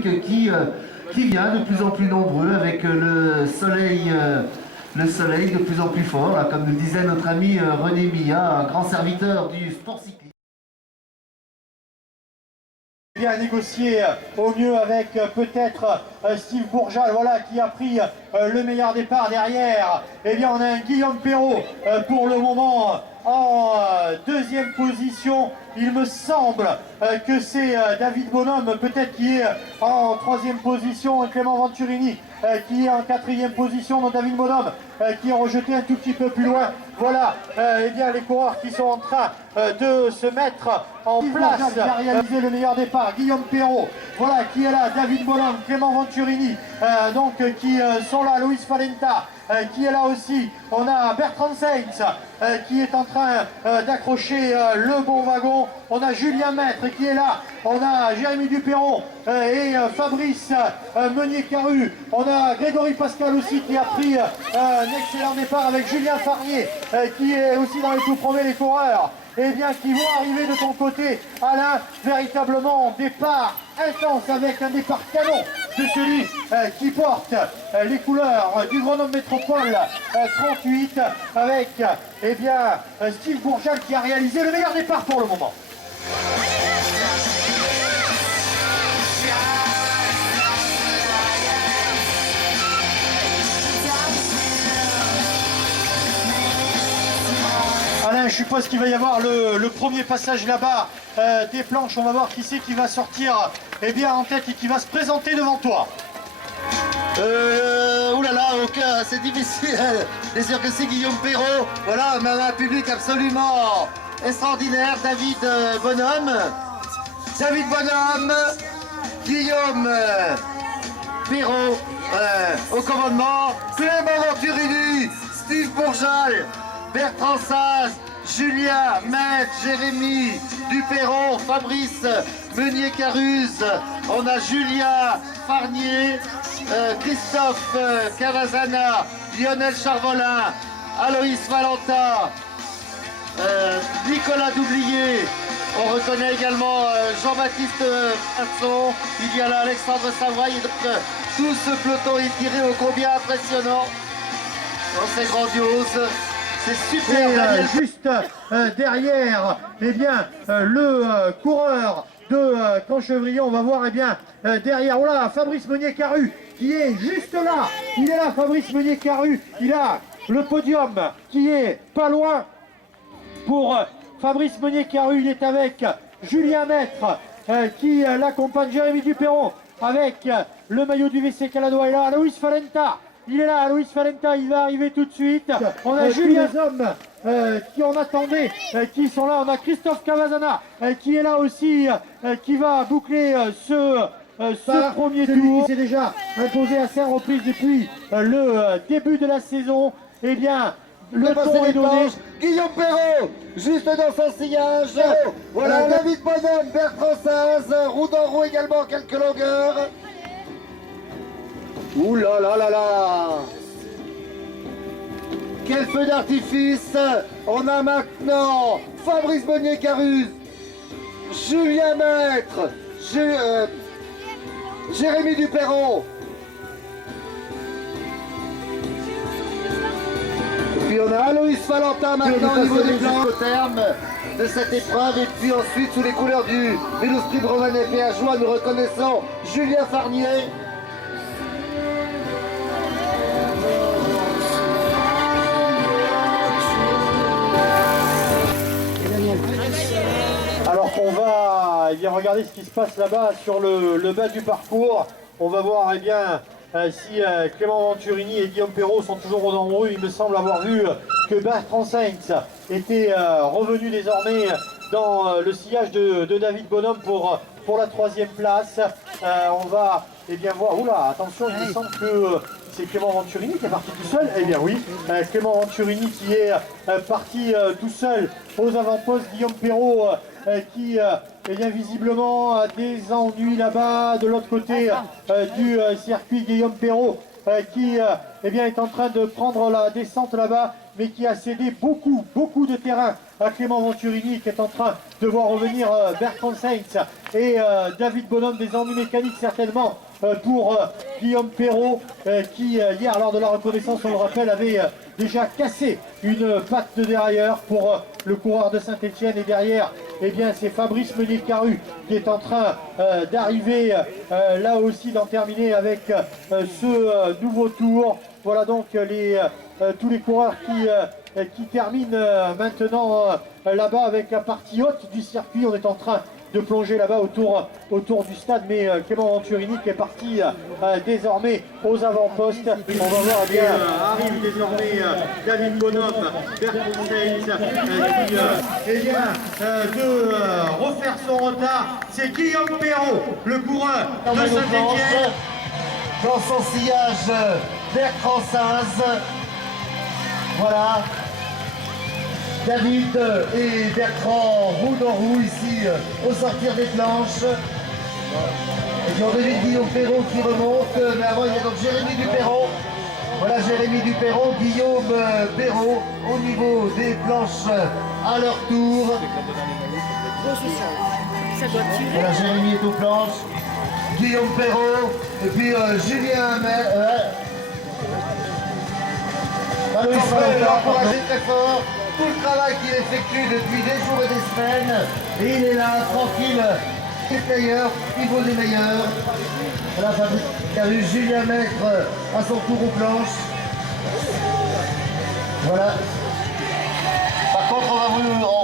qui vient de plus en plus nombreux avec le soleil de plus en plus fort, là, comme nous disait notre ami René Milla, un grand serviteur du sport cycliste. Bien négocié au mieux avec peut-être Steve Bourjal, voilà, qui a pris le meilleur départ derrière. Eh bien, on a un Guillaume Perrault pour le moment en deuxième position. Il me semble que c'est David Bonhomme peut-être qui est en troisième position, Clément Venturini qui est en quatrième position, donc David Bonhomme qui est rejeté un tout petit peu plus loin. Voilà, eh bien les coureurs qui sont en train de se mettre en place, qui a réalisé le meilleur départ, Guillaume Perrault, voilà, qui est là, David Bonhomme, Clément Venturini, donc qui sont là, Luis Valenta, qui est là aussi. On a Bertrand Sainz qui est en train d'accrocher le bon wagon. On a Julien Maître qui est là. On a Jérémy Duperron et Fabrice Meunier-Caru. On a Grégory Pascal aussi qui a pris un excellent départ avec Julien Farnier qui est aussi dans les tout premiers les coureurs. Eh bien, qui vont arriver de ton côté, Alain, véritablement départ intense avec un départ canon de celui qui porte les couleurs du Grenoble Métropole 38 avec eh bien, Steve Bourjal qui a réalisé le meilleur départ pour le moment. Alain, je suppose qu'il va y avoir le premier passage là-bas des planches. On va voir qui c'est qui va sortir eh bien, en tête et qui va se présenter devant toi. Oulala, c'est difficile. Bien sûr que c'est Guillaume Perrault. Voilà, un public absolument extraordinaire. David Bonhomme, Guillaume Perrault au commandement, Clément Venturini, Steve Bourjal, Bertrand Sainz, Julien Maître, Jérémy Duperron, Fabrice Meunier-Caruse, on a Julien Farnier, Christophe Cavazana, Lionel Charvolin, Aloïs Valentin, Nicolas Doublier, on reconnaît également Jean-Baptiste Pinson, il y a là Alexandre Savoie, et donc tout ce peloton est tiré au combien impressionnant, c'est grandiose. C'est super, et juste derrière, eh bien, le coureur de Canchevrillon, on va voir, eh bien, derrière, voilà, Fabrice Meunier-Caru, qui est juste là. Il est là, Fabrice Meunier-Caru. Il a le podium qui est pas loin pour Fabrice Meunier-Caru. Il est avec Julien Maître qui l'accompagne, Jérémy Duperron avec le maillot du VC Caladois. Et là, Luis Valenta. Il est là, Luis Valenta, il va arriver tout de suite. On a Julien Hommes qui en attendait, qui sont là. On a Christophe Cavazana qui est là aussi, qui va boucler ce premier tour. Qui s'est déjà imposé à 5 reprises depuis le début de la saison. Eh bien, le ton est donné. Guillaume Perrault, juste dans son sillage. Voilà, David Bonhomme, Bertrand Sainz, roue dans roue également, quelques longueurs. Ouh là là là là! Quel feu d'artifice! On a maintenant Fabrice Meunier-Caruse, Julien Maître, Jérémy Duperron. Et puis on a Aloïs Valentin maintenant au niveau des plans au terme de cette épreuve. Et puis ensuite, sous les couleurs du Vélo Sprint Romanais Péageois, nous reconnaissons Julien Farnier. Alors qu'on va eh bien, regarder ce qui se passe là-bas sur le bas du parcours, on va voir eh bien, si Clément Venturini et Guillaume Perrault sont toujours au nombreux. Il me semble avoir vu que Bertrand Sainz était revenu désormais dans le sillage de David Bonhomme pour la 3e place. On va eh bien, voir, oula, attention, il me semble que c'est Clément Venturini qui est parti tout seul. Eh bien oui, Clément Venturini qui est parti tout seul aux avant-postes. Guillaume Perrault qui eh bien, visiblement a des ennuis là-bas de l'autre côté du circuit. Guillaume Perrault qui eh bien, est en train de prendre la descente là-bas, mais qui a cédé beaucoup de terrain à Clément Venturini qui est en train de voir revenir Bertrand Sainz et David Bonhomme, des ennuis mécaniques certainement pour Guillaume Perrault qui hier lors de la reconnaissance, on le rappelle, avait déjà cassé une patte de dérailleur pour le coureur de Saint-Etienne. Et derrière, eh bien, c'est Fabrice Meunier-Caru qui est en train d'arriver là aussi, d'en terminer avec ce nouveau tour. Voilà donc tous les coureurs qui terminent maintenant là-bas avec la partie haute du circuit. On est en train de plonger là-bas autour du stade, mais Clément Venturini qui est parti désormais aux avant-postes. On va voir, bien arrive désormais David Bonhomme, Bertrand Sainz, qui de refaire son retard. C'est Guillaume Perrault, le coureur de Saint-Etienne. Dans son sillage, Bertrand Sainz. Voilà. David et Bertrand roue dans roue ici au sortir des planches. Et puis on devine Guillaume Perrault qui remonte, mais avant il y a donc Jérémy Duperron. Voilà Jérémy Duperron, Guillaume Perrault au niveau des planches à leur tour. Voilà Jérémy est aux planches, Guillaume Perrault, et puis Julien encouragé très fort. Tout le travail qu'il effectue depuis des jours et des semaines, et il est là, tranquille, les meilleurs, niveau des meilleurs. Voilà, Fabrice qui a vu Julien Maître à son tour aux planches. Voilà. Par contre,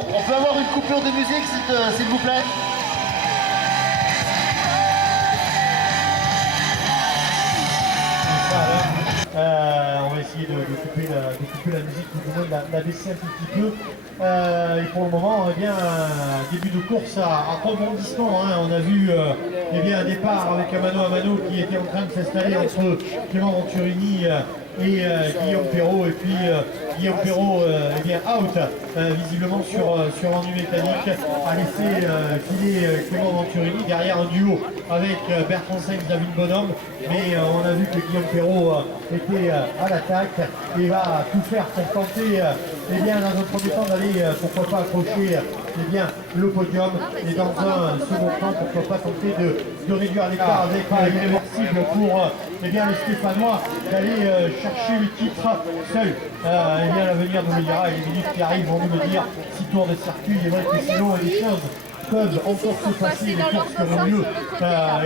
on peut avoir une coupure de musique, s'il vous plaît. On va essayer de couper la musique, tout le monde la baisser un tout petit peu. Et pour le moment, eh bien, début de course à rebondissement. Hein. On a vu eh bien, un départ avec mano à mano qui était en train de s'installer entre Clément Venturini et Guillaume Perrault. Et puis Guillaume Perrault eh bien, out, visiblement sur ennui mécanique, a laissé filer Clément Venturini derrière un duo avec Bertrand Sainz, David Bonhomme. Mais on a vu que Guillaume Perrault était à l'attaque et va tout faire pour tenter eh bien, dans un premier temps d'aller pourquoi pas accrocher eh bien, le podium, et dans un second temps pourquoi pas tenter de réduire l'écart avec l'irréversible pour eh bien, les Stéphanois d'aller chercher le titre seul. Eh bien, l'avenir nous le dira, et les minutes qui arrivent vont nous le dire. 6 tours de circuit, il est vrai que sinon les choses peuvent encore se passer, les courses qui auront lieu.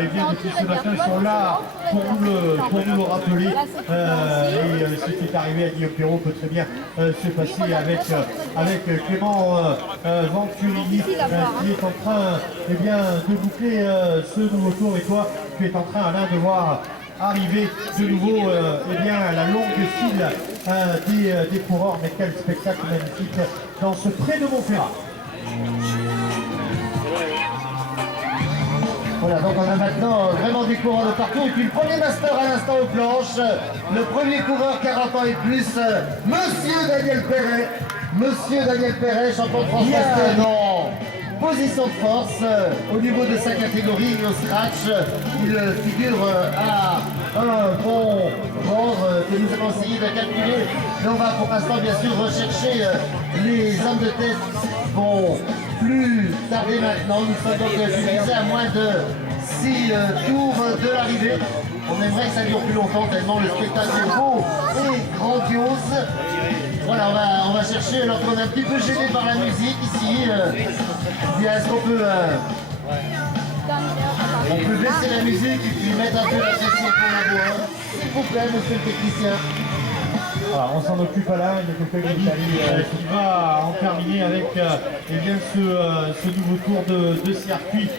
Et bien depuis ce matin, ils sont là pour nous le rappeler. Et ce qui est arrivé à Guillaume Perrault peut très bien se passer avec Clément Venturini qui est en train eh bien, de boucler ce nouveau tour. Et toi, tu es en train, Alain, de voir arriver de nouveau eh bien, la longue file des coureurs. Mais quel spectacle magnifique dans ce pré de Montferrat. Voilà, donc on a maintenant vraiment des coureurs de partout. Et puis le premier master à l'instant aux planches, le premier coureur 40 ans et plus, Monsieur Daniel Perret. Monsieur Daniel Perret, champion de France master en position de force au niveau de sa catégorie au scratch. Il figure à un bon bord que nous allons essayer de calculer. Mais on va pour l'instant bien sûr rechercher les hommes de tête qui vont plus tarder maintenant. Nous sommes donc divisés à moins de 6 tours de l'arrivée. On aimerait que ça dure plus longtemps tellement le spectacle est beau et grandiose. Voilà, on va chercher, alors qu'on est un petit peu gêné par la musique ici. Est-ce qu'on peut baisser la musique et puis mettre un peu la pression pour la voix, s'il vous plaît, monsieur le technicien. Voilà, on s'en occupe là, il y a quelqu'un qui va en terminer avec eh bien, ce nouveau tour de circuit.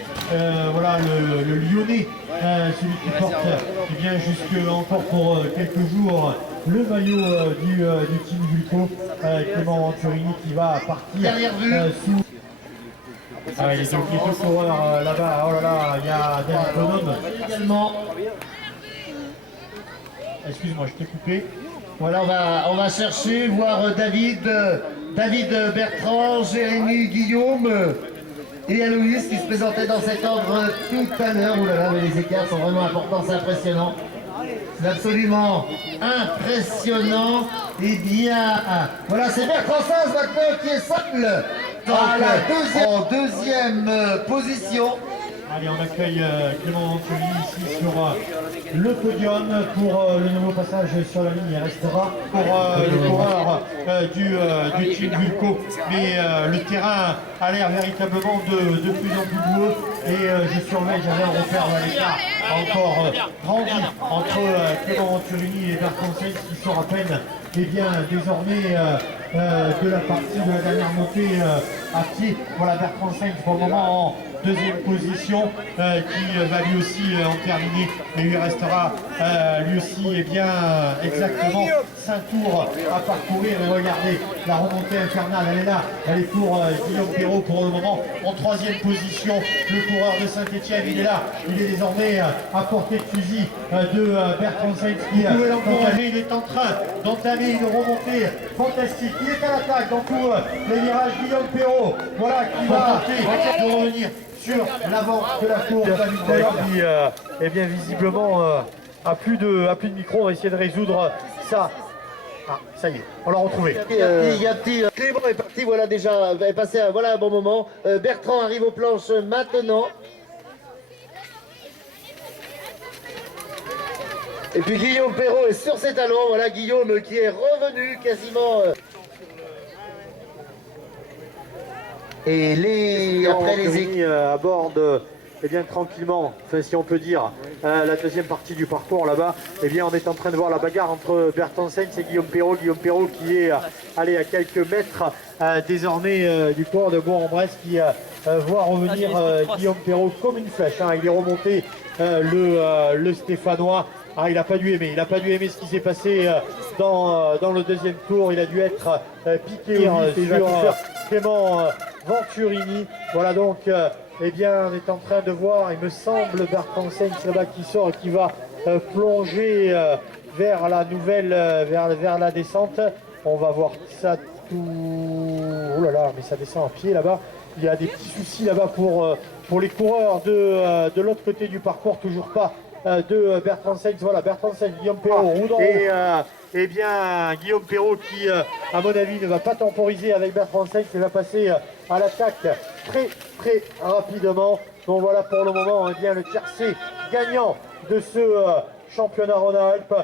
Voilà, le Lyonnais, celui qui porte eh bien, jusque encore pour quelques jours le maillot du team Vulco, Clément Venturini qui va partir sous... Ah, il y a deux coureurs là-bas, oh là là, il y a David Bonhomme également. Excuse-moi, je t'ai coupé. Voilà, on va chercher, voir David Bertrand, Jérémy, Guillaume et Aloïs qui se présentaient dans cet ordre tout à l'heure. Oh là là, mais les écarts sont vraiment importants, c'est impressionnant. C'est absolument impressionnant. Et bien, voilà, c'est Bertrand Sainz maintenant qui est seul Donc, en deuxième position. Allez, on accueille Clément Venturi ici sur le podium pour le nouveau passage sur la ligne. Il restera pour le coureur du team Vulco. Mais le terrain a l'air véritablement de plus en plus boueux. Et je surveille, j'avais un repère à l'écart encore grandi entre Clément Venturini et Bertrand Sainz qui sort à peine désormais de la partie de la dernière montée à pied. Voilà Bertrand Sainz pour le moment en deuxième position qui va lui aussi en terminer et lui restera lui aussi exactement 5 tours à parcourir. Et regardez la remontée infernale, elle est là, elle est pour Guillaume Perrault pour le moment en troisième position. Le coureur de Saint-Etienne, il est là, il est désormais à portée de fusil de Bertrand Sainz qui pouvait l'encourager. Il est en train d'entamer une remontée fantastique, il est à l'attaque dans tous les virages. Guillaume Perrault, voilà, qui va tenter de revenir sur l'avant de la course. Et bien visiblement à plus de micro, on va essayer de résoudre ça. Ah, ça y est, on l'a retrouvé. Il y a petit Clément est parti, voilà déjà, est passé voilà un bon moment. Bertrand arrive aux planches maintenant. Et puis Guillaume Perrault est sur ses talons, voilà Guillaume qui est revenu quasiment. Et après les aborde tranquillement, enfin, si on peut dire, la deuxième partie du parcours là-bas. On est en train de voir la bagarre entre Bertrand Sainz et Guillaume Perrault. Guillaume Perrault qui est allé à quelques mètres désormais du cours de Bourg-en-Bresse qui voit revenir Guillaume Perrault comme une flèche. Il est remonté le Stéphanois. Il n'a pas dû aimer, ce qui s'est passé dans le deuxième tour. Il a dû être piqué sur Clément Venturini. Voilà donc, on est en train de voir, il me semble, Bertrand Sainz là-bas qui sort et qui va plonger vers la nouvelle, vers la descente. On va voir ça tout. Oh là là, mais ça descend à pied là-bas. Il y a des petits soucis là-bas pour les coureurs de l'autre côté du parcours, toujours pas de Bertrand Sainz. Voilà, Bertrand Sainz, Guillaume Perrault, et Guillaume Perrault qui, à mon avis, ne va pas temporiser avec Bertrand Sainz, il va passer à l'attaque très rapidement. Donc voilà pour le moment le tiercé gagnant de ce championnat Rhône-Alpes.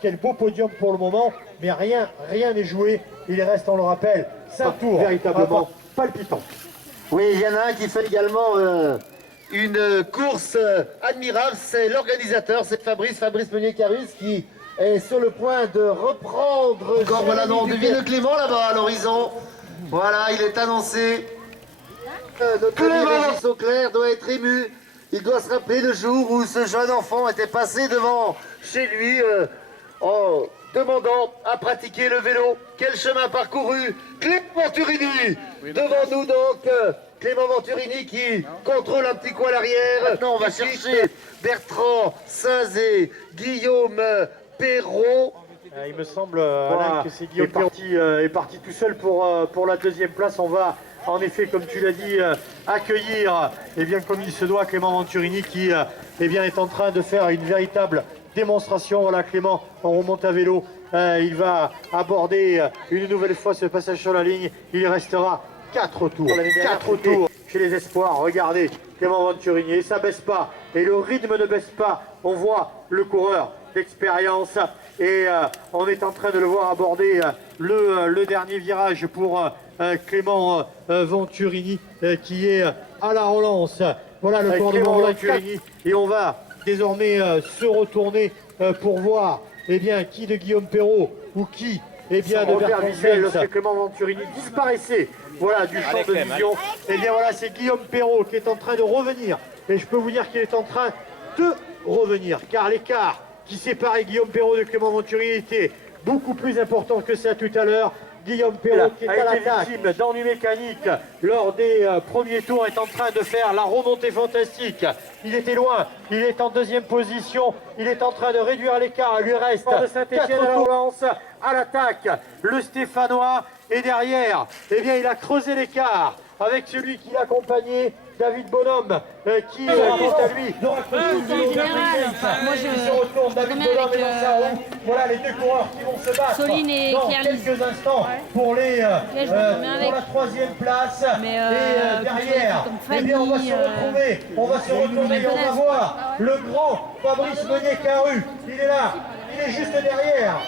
Quel beau podium pour le moment, mais rien n'est joué. Il reste, on le rappelle, 5 tours véritablement palpitants. Oui, il y en a un qui fait également une course admirable, c'est l'organisateur, c'est Fabrice Meunier-Carus qui est sur le point de reprendre. Encore voilà, non, devine Clément là-bas à l'horizon. Voilà, il est annoncé. Notre ami Régis Auclair doit être ému. Il doit se rappeler le jour où ce jeune enfant était passé devant chez lui en demandant à pratiquer le vélo. Quel chemin parcouru? Clément Venturini. Devant nous donc Clément Venturini qui contrôle un petit coin à l'arrière. Maintenant on va chercher Bertrand Sainz et Guillaume Perrault. Il me semble Alain, que c'est Guillaume Perrault qui est parti tout seul pour la deuxième place. On va en effet, comme tu l'as dit, accueillir comme il se doit Clément Venturini qui est en train de faire une véritable démonstration. Voilà, Clément, on remonte à vélo. Il va aborder une nouvelle fois ce passage sur la ligne. Il restera 4 tours. 4 tours chez les espoirs. Regardez Clément Venturini. Et ça baisse pas. Et le rythme ne baisse pas. On voit le coureur d'expérience. Et on est en train de le voir aborder le dernier virage pour Clément Venturini qui est à la relance. Voilà le Clément Venturini. Et on va désormais se retourner pour voir qui de Guillaume Perrault ou qui de Bertrand Sainz. Lorsque Clément Venturini disparaissait du champ de vision, voilà, c'est Guillaume Perrault qui est en train de revenir. Et je peux vous dire qu'il est en train de revenir, car l'écart qui séparait Guillaume Perrault de Clément Venturini était beaucoup plus important que ça tout à l'heure. Guillaume Perrault qui est à l'attaque, victime d'ennui mécanique lors des premiers tours, est en train de faire la remontée fantastique. Il était loin, il est en deuxième position, il est en train de réduire l'écart. Il lui reste de Saint-Etienne à la relance, à l'attaque, le Stéphanois. Et derrière, il a creusé l'écart avec celui qui l'accompagnait, David Bonhomme, qui, quant à lui, n'aura que il se retourne, David Bonhomme est dans sa roue. Voilà les deux coureurs qui vont se battre Soline et dans Claire-Lise. quelques instants pour pour la troisième place. Mais, et derrière, comme eh bien, on va Fanny, se retrouver, on va se retourner et on va voir le grand Fabrice Meunier-Caru. Il est là, il est juste derrière.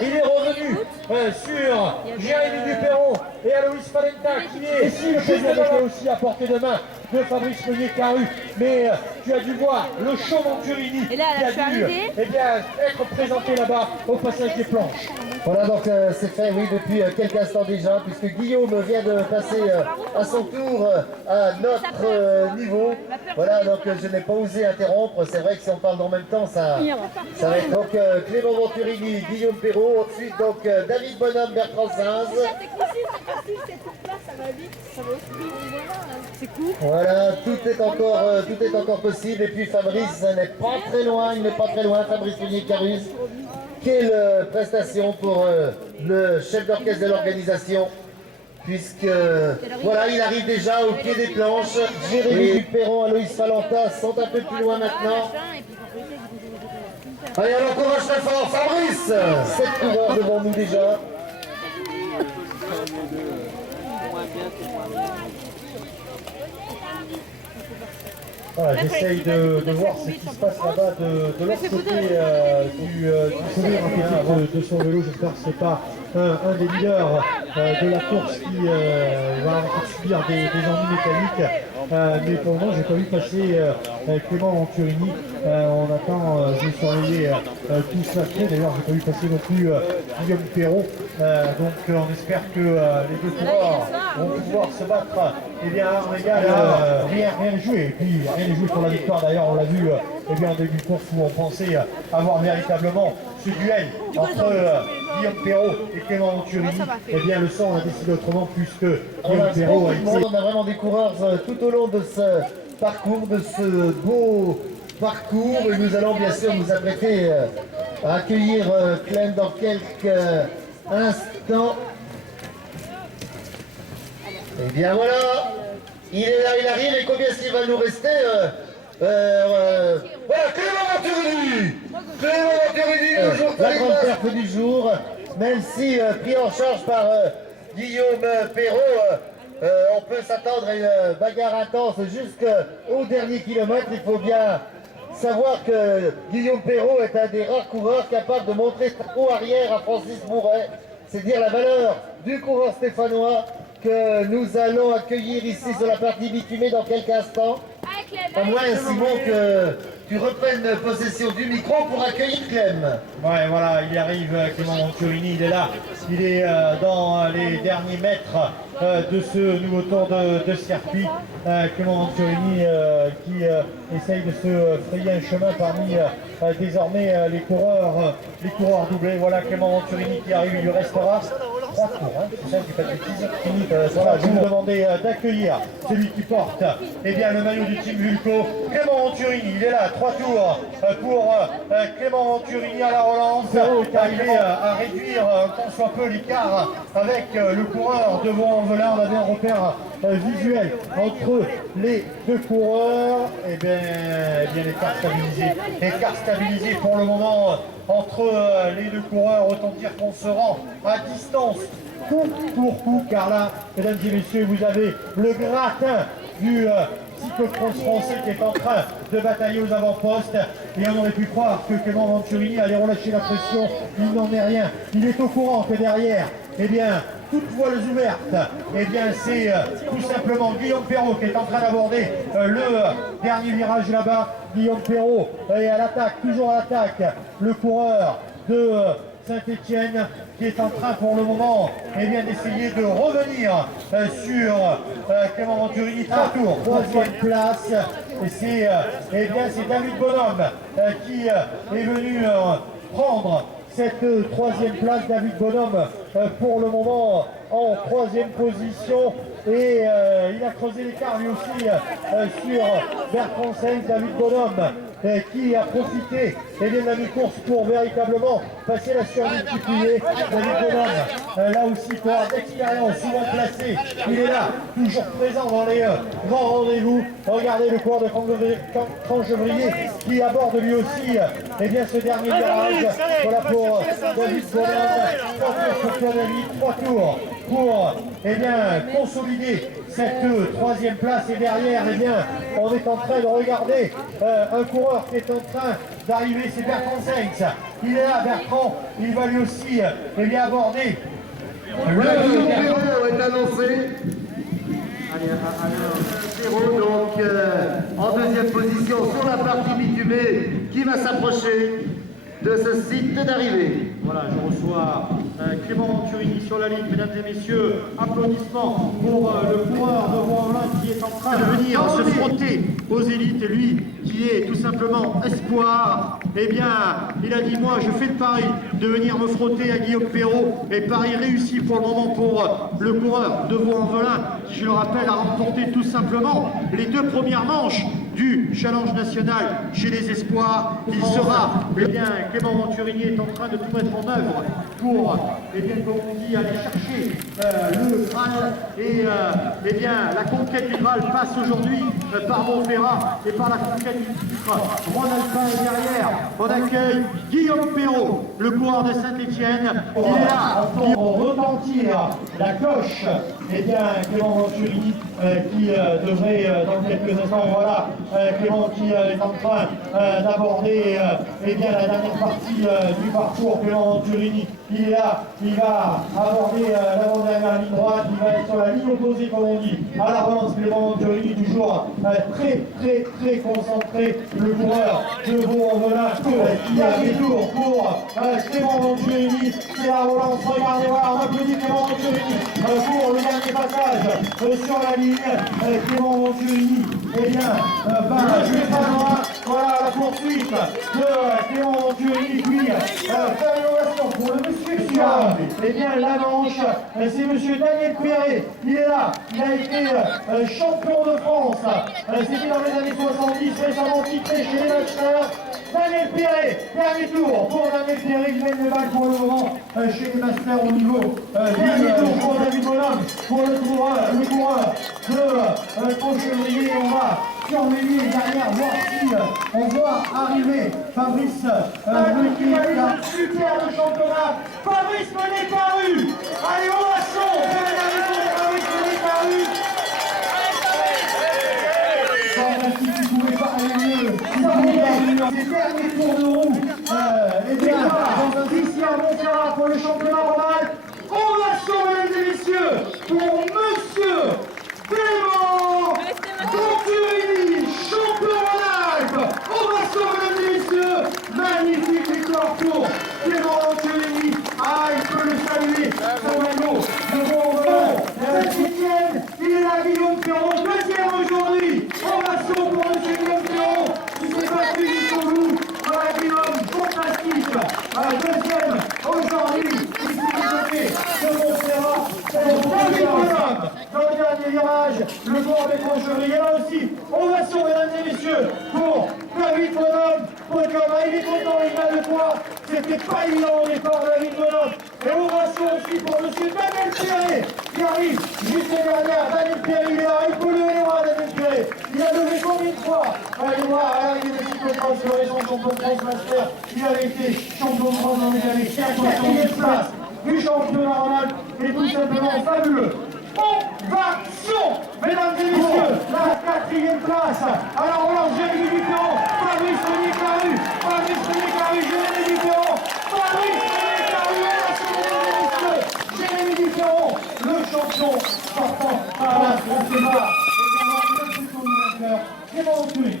Il est revenu sur Jérémy Duperron et Aloïs Falenta qui est ici le président était aussi à portée de main de Fabrice Meunier-Caru. Mais tu as dû voir le show Venturini Et là, qui a je suis dû arrivée. eh bien, être présenté là-bas au passage des planches. Voilà, donc c'est fait, oui, depuis quelques instants déjà, puisque Guillaume vient de passer à son tour à notre niveau. Voilà, donc je n'ai pas osé interrompre. C'est vrai que si on parle en même temps, ça va être donc Clément Venturini, Guillaume Perrault, ensuite donc David Bonhomme, Bertrand Sainz. C'est cool. Voilà, tout est encore possible. Et puis Fabrice n'est pas très loin, il n'est pas très loin, Fabrice Meunier-Caru. Quelle prestation pour le chef d'orchestre de l'organisation, puisque voilà, il arrive déjà au pied des planches. Jérémy Duperron, Aloïs Falenta sont un peu plus loin maintenant. Allez, on encourage très fort Fabrice. 7 coureurs devant nous déjà. Voilà, j'essaye de voir ce qui se passe là-bas de l'autre côté du sourire de son vélo. J'espère que ce n'est pas un des leaders de la course qui va encore subir des ennuis mécaniques. Mais pour le moment, je n'ai pas vu passer Clément Venturini. On attend, je vais surveiller tout ça. D'ailleurs, je n'ai pas vu passer non plus Guillaume Perrault. Donc on espère que les deux coureurs vont pouvoir se battre. Eh bien, rien n'est joué. Et puis, rien n'est joué pour la victoire. D'ailleurs, on l'a vu eh bien, en début de course où on pensait avoir véritablement ce duel entre Guillaume Perrault et Clément Venturini. Eh bien, le sang a décidé autrement puisque Guillaume Perrault a été... On a vraiment des coureurs tout au long de ce parcours, de ce beau parcours. Et nous allons bien sûr nous apprêter à accueillir Clem dans quelques instants. Et bien voilà, il est là, il arrive. Et combien est-ce qu'il va nous rester voilà, Clément Venturini. Clément Venturini, le jour la grande perte du jour, même si pris en charge par Guillaume Perrault, on peut s'attendre à une bagarre intense jusqu'au dernier kilomètre. Il faut bien savoir que Guillaume Perrault est un des rares coureurs capables de montrer sa roue arrière à Francis Mouret. C'est dire la valeur du coureur stéphanois que nous allons accueillir ici sur la partie bitumée dans quelques instants. À moins, Simon, que tu reprennes possession du micro pour accueillir Clem. Ouais, voilà, il arrive, Clément Venturini, il est là. Il est dans les derniers mètres de ce nouveau tour de circuit. Clément Venturini qui essaye de se frayer un chemin parmi désormais les coureurs doublés. Voilà Clément Venturini qui arrive, il lui restera 3 tours, hein, c'est ça, je dis pas de bêtises. Voilà, je vais vous demander d'accueillir celui qui porte eh bien, le maillot du team Vulco, Clément Venturini. Il est là, 3 tours pour Clément Venturini à la relance. Il arrive à réduire tant soit peu l'écart avec le coureur devant Velin. On avait un repère visuel entre les deux coureurs. Et bien l'écart stabilisé pour le moment entre les deux coureurs. Autant dire qu'on se rend à distance coup pour coup, car là, mesdames et messieurs, vous avez le gratin du cyclocross français qui est en train de batailler aux avant-postes. Et on aurait pu croire que Clément Venturini allait relâcher la pression. Il n'en est rien. Il est au courant que derrière, eh bien, toutes voiles ouvertes, eh bien, c'est tout simplement Guillaume Perrault qui est en train d'aborder le dernier virage là-bas. Guillaume Perrault est à l'attaque, toujours à l'attaque. Le coureur de Saint-Etienne qui est en train pour le moment eh bien, d'essayer de revenir sur Clément Venturini. 3 tours, 3e place. Et c'est David Bonhomme qui est venu prendre cette 3e place. David Bonhomme pour le moment en 3e position. Et il a creusé l'écart lui aussi sur Bertrand Sainz. David Bonhomme qui a profité de la mi-course pour véritablement passer la surmultipliée. David Bonhomme, là aussi, coureur d'expérience, souvent placé, il est là, toujours présent dans les grands rendez-vous. Regardez le coureur de Cangevrier qui aborde lui aussi ce dernier virage. Voilà pour David Bonhomme, 3 tours pour Canavi, 3 tours pour consolider cette troisième place. Et derrière, on est en train de regarder un coureur qui est en train d'arriver, c'est Bertrand Sainz. Il est là, Bertrand, il va lui aussi aborder. Le numéro est annoncé. Donc en deuxième position sur la partie bitumée, qui va s'approcher de ce site d'arrivée. Voilà, je reçois Clément Venturini sur la ligne, mesdames et messieurs. Applaudissements pour le coureur de Rouen-en-Velin qui est en train de venir se frotter aux élites. Et lui, qui est tout simplement espoir, il a dit, moi je fais le pari de venir me frotter à Guillaume Perrault. Et pari réussi pour le moment pour le coureur de Rouen-en-Velin, qui, je le rappelle, a remporté tout simplement les 2 premières manches du challenge national chez les espoirs. Il sera, Clément Venturini est en train de tout mettre en œuvre pour, comme on dit, aller chercher le Graal. Et la conquête du Graal passe aujourd'hui par Montferrat et par la conquête du titre Rouen Alpin. Et derrière, on accueille Guillaume Perrault, le coureur de Saint-Étienne. Il est là pour retentir la cloche. Clément Venturini qui devrait dans quelques instants, voilà, Clément qui est en train d'aborder la dernière partie du parcours. Clément Venturini, il est là, il va aborder l'avant-dernière ligne droite, il va être sur la ligne opposée comme on dit à l'avance. Clément Venturini toujours très concentré, le coureur de Rouen-en-Velin qui a des tours pour Clément Venturini, c'est la relance. Regardez, voilà, on applaudit Clément Venturini pour le dernier passage sur la ligne. Clément Venturini je vais pas loin. Voilà la poursuite de Clément Venturini, puis l'innovation pour le monsieur suivant. La manche, c'est monsieur Daniel Perret. Il est là, il a été champion de France. C'était dans les années 70, récemment titré chez les Masters. Daniel Perret, dernier tour pour Daniel Perret, il mène le bac pour le moment chez les Masters au niveau dernier tour pour David Bonhomme, pour le coureur de Cangevrier. On va surveiller derrière, voir si on voit arriver Fabrice qui est là, super de championnat. Fabrice Menet-Caru, allez au Masson, Fabrice Menet-Caru. Si tu pouvais pas aller mieux, ces derniers tours de roue, dans un ici à Montferrat pour le championnat royal, on va sauver, mesdames et messieurs, pour monsieur Clément Venturini, champion Rhône-Alpes. On va sauver, mesdames et messieurs, magnifique victoire pour Clément Venturini. Il peut le saluer, son maillot de Rouen-en-Velin. Saint-Étienne, il est là, Guillaume Perrault, deuxième aujourd'hui. Ovation pour M. Guillaume Perrault, qui s'est battu jusqu'au bout. Voilà, Guillaume, fantastique. Deuxième aujourd'hui, ici du côté de Montferrat. David Bonhomme, dans le dernier virage, le coureur des Cangevrier. Là aussi, ovation, mesdames et messieurs, pour David Bonhomme. Il est content, il a de quoi. C'était pas évident au départ, David Bonhomme. Et ovation aussi pour M. Daniel Perret, qui arrive juste derrière. Daniel Perret, il est là, il peut lever les bras, Daniel Perret. Il a levé combien de fois? Allez voir, à l'arrivée de cyclocross, le récent champion de France Master. Il avait été champion de France dans les années 4e place du championnat Rhône-Alpes. Et tout simplement fabuleux. Ovation, mesdames et messieurs, la 4e place. Alors on lance Jérémy Dupéron, Fabrice Menet-Caru, Jérémy Dupéron, Fabrice Menet-Caru, Jérémy Dupéron, le champion sortant par la France. Et bien, Clément Venturini.